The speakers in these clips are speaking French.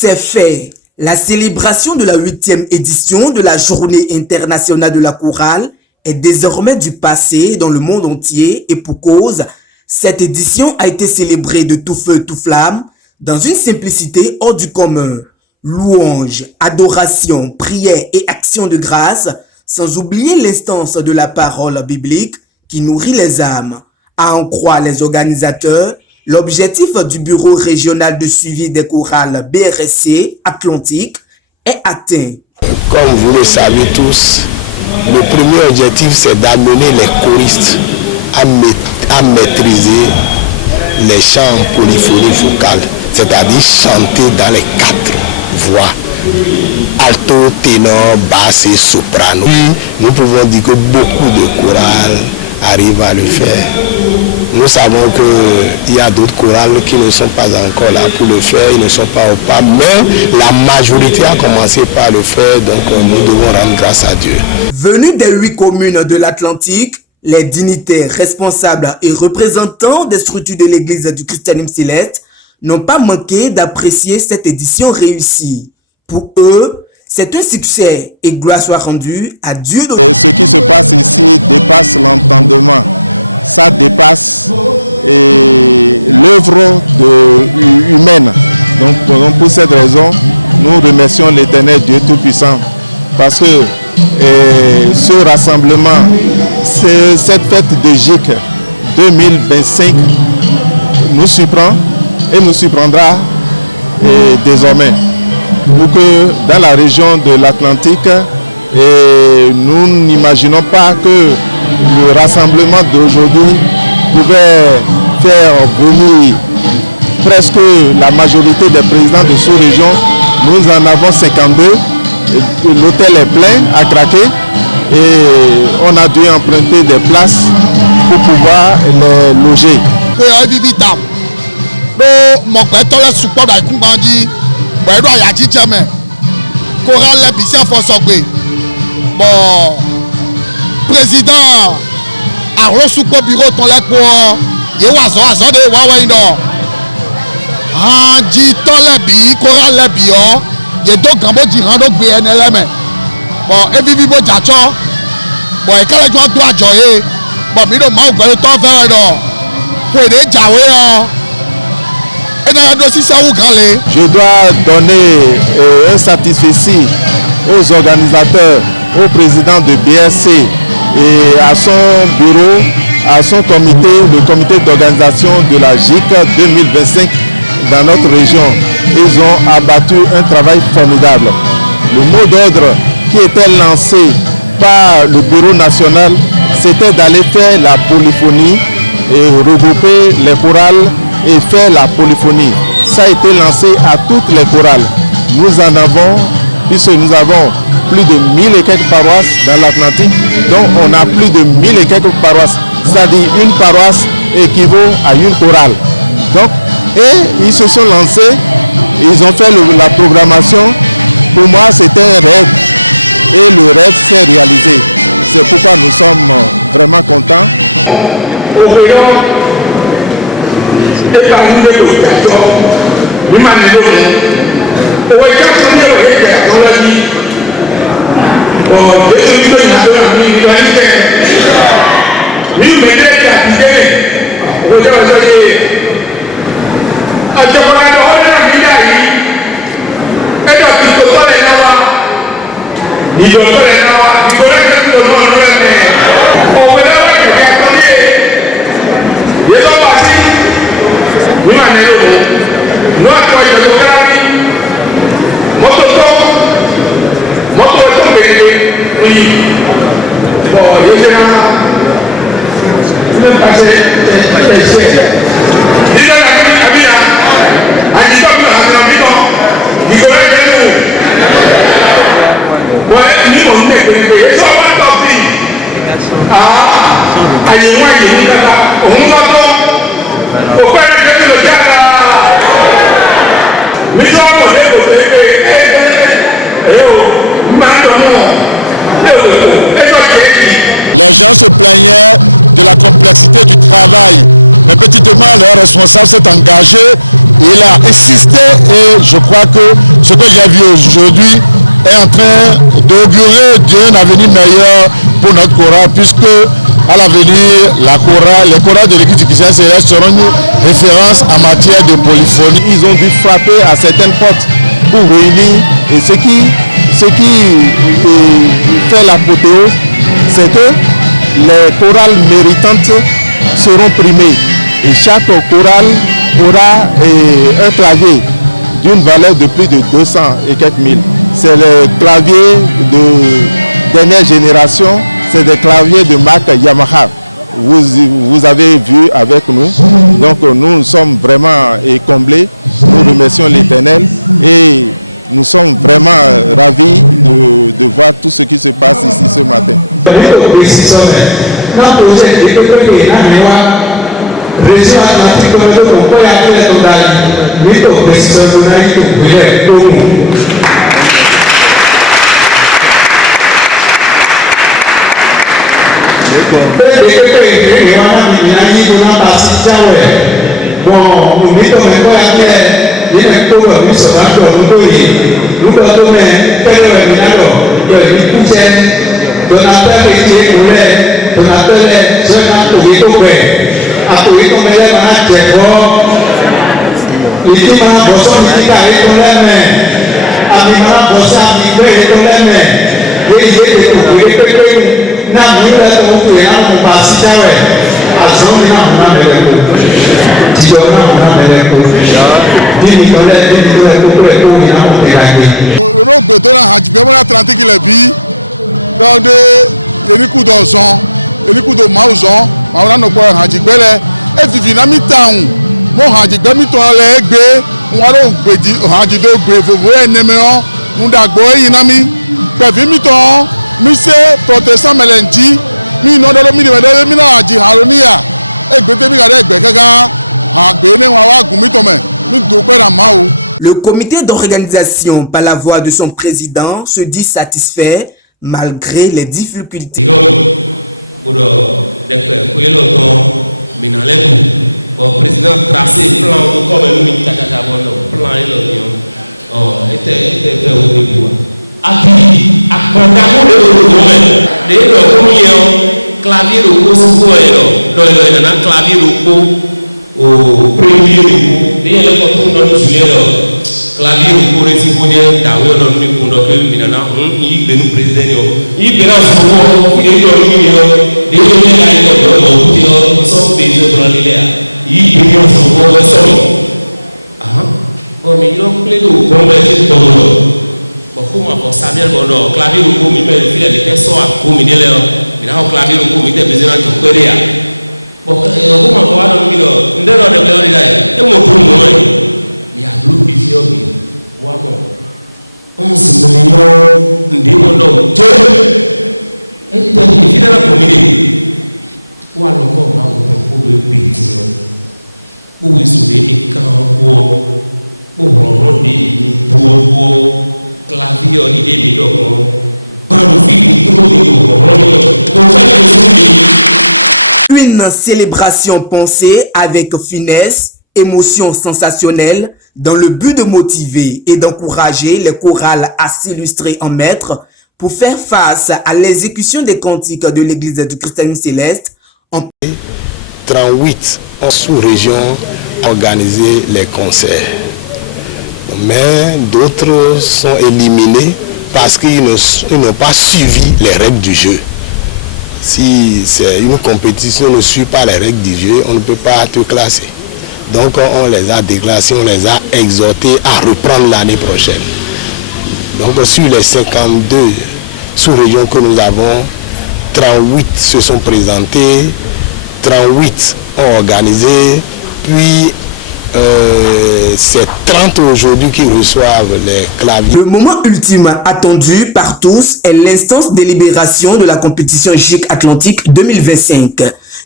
C'est fait. La célébration de la 8e édition de la Journée internationale de la chorale est désormais du passé dans le monde entier et pour cause, cette édition a été célébrée de tout feu, tout flamme, dans une simplicité hors du commun. Louange, adoration, prière et action de grâce, sans oublier l'instance de la parole biblique qui nourrit les âmes. À en croire les organisateurs, l'objectif du Bureau régional de suivi des chorales BRSC Atlantique est atteint. Comme vous le savez tous, le premier objectif c'est d'amener les choristes à maîtriser les chants polyphoniques vocales, c'est-à-dire chanter dans les 4 voix, alto, ténor, basse et soprano. Nous pouvons dire que beaucoup de chorales arrivent à le faire. Nous savons qu'il y a d'autres chorales qui ne sont pas encore là pour le faire, ils ne sont pas au pas, mais la majorité a commencé par le faire, donc nous devons rendre grâce à Dieu. Venus des 8 communes de l'Atlantique, les dignitaires, responsables et représentants des structures de l'Église du christianisme céleste n'ont pas manqué d'apprécier cette édition réussie. Pour eux, c'est un succès et gloire soit rendue à Dieu. Ce qui se passe ici dépasse l'entendement. Ça dépasse l'œuvre humaine. Donc pour cette raison, nous remercions l'Éternel Dieu Tout-Puissant parce que ce rassemblement, cette fête de GIC 2025 nous surprend et nous surprendra désormais. Pour que dans la région de l'Atlantique, nous n'imaginons pas que le rassemblement d'aujourd'hui pouvait faire venir presque la majorité des présidents de ces régions. Nous en avons 52. L'hôtel est plein à craquer et on a dû emprunter des places pour pouvoir les loger. Président Arosukpo bureau ton lekpo yewazo azode wawaino anji ton lebi choral lebi o yedo gambo jirando gbe eneleme bon ebibi bo jacho bon ekele jo do ajo e bon mi do ma ogbe to fere do ko ede jawe o eda do si sawu kan le. Je dois donner un satisfecit aux organisateurs, au président de BRC et à son bureau, à son comité, le comité d'organisation de la GIC 2025 dans notre région. Ils ont abattu un travail formidable. Le mot d'ordre qui était lancé par le bureau national, c'était d'aller faire la polyphonie et regrouper les chorales et faire la polyphonie. Ça a été lancé à toutes les chorales. Nous en avons, puisque nous avons plus de 1000 et quelques paroisses dans l'Atlantique, donc on a plus de 1000 et quelques paroisses, c'est-à-dire une paroisse équivaut à une chorale. Donc, et ils se sont lancés, ils ont fait la programmation. Pour moi, c'était un rêve et le rêve s'est réalisé. C'est pourquoi nous sommes vraiment contents. Les gens se plaignaient de la complexité du travail Mais petitement, le responsable s'est engagé, il a insisté et je crois que ce que j'ai vu aujourd'hui est en train d'augurer d'un avenir meilleur pour notre chorale, puisque à l'avenir, les chorales de l'église du Christ seront une référence en matière de polyphonie. Ils ont dû frapper à certaines portes pour réunir, et ce qui fait l'apothéose, c'est que les chorales méritantes seront primées et chaque chorale aura un clavier d'une valeur de plus de 200 et quelques mille. C'est le clavier de dernière génération, c'est des claviers de marque Yamaha. Vous avez vu avec nous, donc nous sommes vraiment comblés, nous remercions l'Éternel et nous sommes vraiment ravis de voir tout ce qui se passe ici ce matin. Le comité d'organisation, par la voix de son président, se dit satisfait malgré les difficultés. Bon, président tracé plan comme nous plan était fait au début. Appui à condamner le clavier de clavier au premier clavier Une célébration pensée avec finesse, émotion sensationnelle, dans le but de motiver et d'encourager les chorales à s'illustrer en maître pour faire face à l'exécution des cantiques de l'église du Christianisme céleste. 38 en sous-région organisé les concerts. Mais d'autres sont éliminés parce qu'ils n'ont pas suivi les règles du jeu. Si c'est une compétition, on ne suit pas les règles du jeu, on ne peut pas te classer. Donc on les a déclassés, on les a exhortés à reprendre l'année prochaine. Donc sur les 52 sous-régions que nous avons, 38 se sont présentés, 38 ont organisé, puis c'est 30 aujourd'hui qui reçoivent les claviers. Le moment ultime attendu par tous est l'instance de libération de la compétition GIC Atlantique 2025.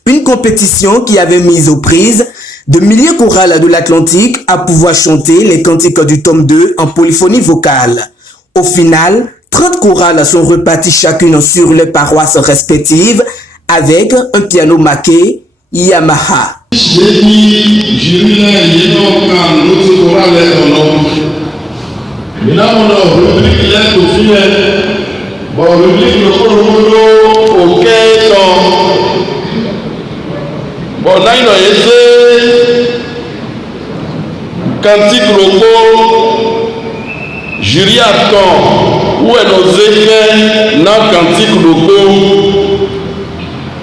Une compétition qui avait mis aux prises de milliers chorales de l'Atlantique à pouvoir chanter les cantiques du tome 2 en polyphonie vocale. Au final, 30 chorales sont reparties chacune sur leurs paroisses respectives avec un piano maquet Yamaha. Cantique loco, jury attend, où est nos effets dans cantique loco,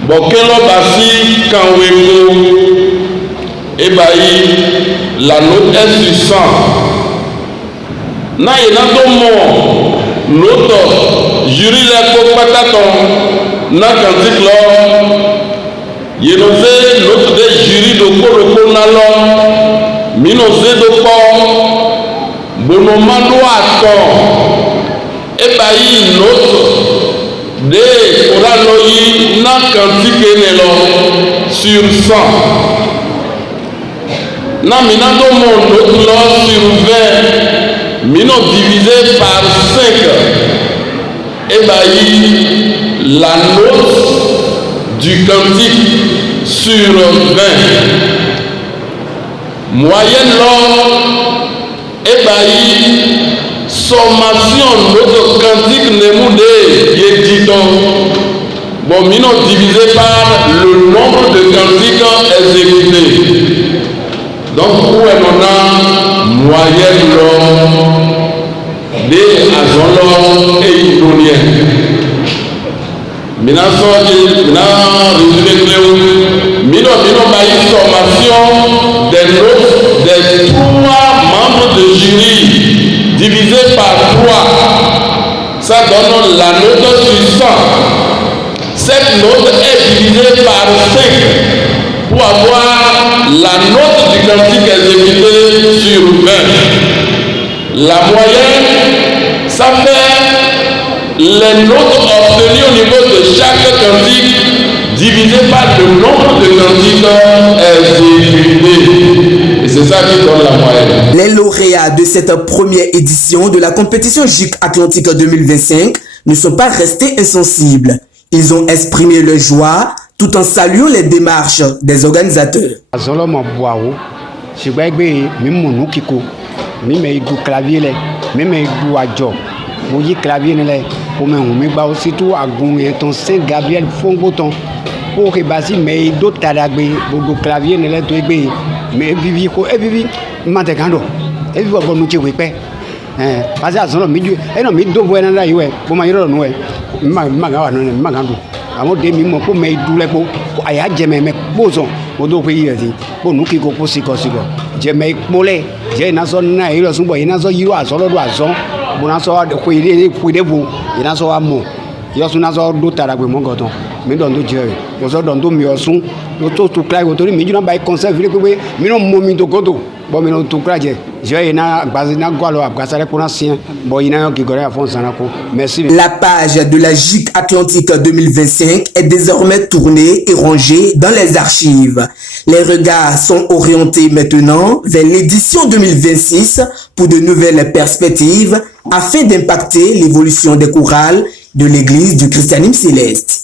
Bokelo Bassi Kanweko, et Baï, la note est sur 100. Na yenato mo, l'autre, jury la kopataton, na cantique là, yenose l'autre des jury de Koloko Nalon, Minose de port, Bonomando attend, et bailli notre de Oraloyi n'a cantique nelo sur 100. Na minando mon autre sur 20, mino divisé par 5, et bailli la note du cantique sur 20. Moyenne l'or et bailli sommation notre cantique nemoudé yéditon bon mino divisé par le nombre de cantiques exécutés. Donc où est mon moyenne l'or des agents l'or et idoniens. Mina bailli sommation des notes des 3 membres de jury divisé par 3. Ça donne la note sur 100. Cette note est divisée par 5 pour avoir la note du cantique exécuté sur 20. La moyenne, ça fait les notes obtenues au niveau de chaque cantique divisé par le nombre de cantiques exécutés. Et c'est ça qui donne la moyenne. Les lauréats de cette première édition de la compétition GIC Atlantique 2025 ne sont pas restés insensibles. Ils ont exprimé leur joie tout en saluant les démarches des organisateurs. Vous clavier ne pour me surtout à ton Saint Gabriel Fongoton pour que basi mais d'autres taragbe beaucoup clavier ne l'est mais vivi ko e vivi mantekando e vivi bon nuti wepe parce que azolo mi e no mi do voena na iwe bo ma yoro no e magawa no magando amo de mi mo ko me dule ko aya jeme me bozo o do pe yesi bo nuki ko siko jeme mole je na so na iro sunbo ina so yiro azolo do azon bonaso de vous et na so amo yo suna so do taragbe mo goton mi don do je yo so don do mi osun yo to cry go tori mi juna by concert vile pe mi no mo mi to godo bo mi no to cry je ina gbazi na gwalo abgasare pour ancien bo ina yo ki gore afon sanako. Merci. La page de la GIC Atlantique 2025 est désormais tournée et rangée dans les archives. Les regards sont orientés maintenant vers l'édition 2026 pour de nouvelles perspectives afin d'impacter l'évolution des chorales de l'Église du christianisme céleste.